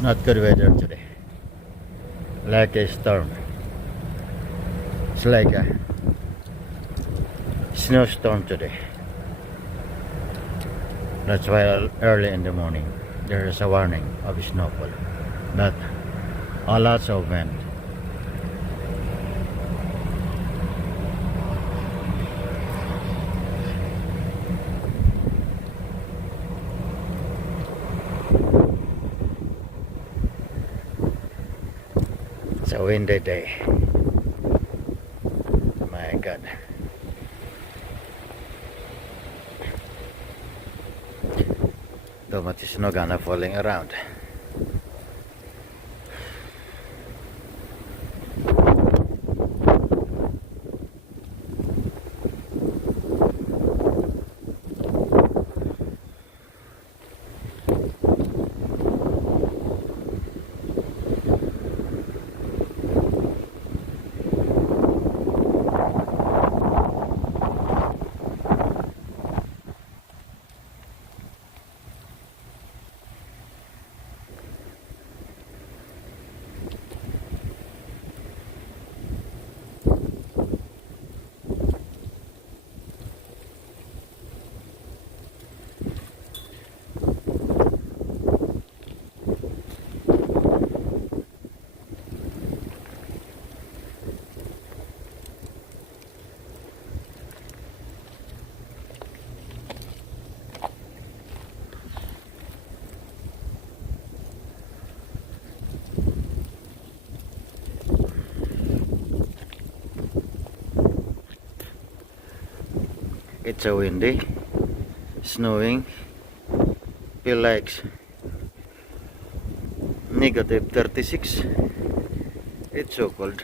It's not good weather today. Like a storm. It's like a snowstorm today. That's why early in the morning there is a warning of snowfall. But a lots of wind. It's a windy day. My God. Too much snow gonna falling around. It's a windy, snowing, feel like -36. It's so cold.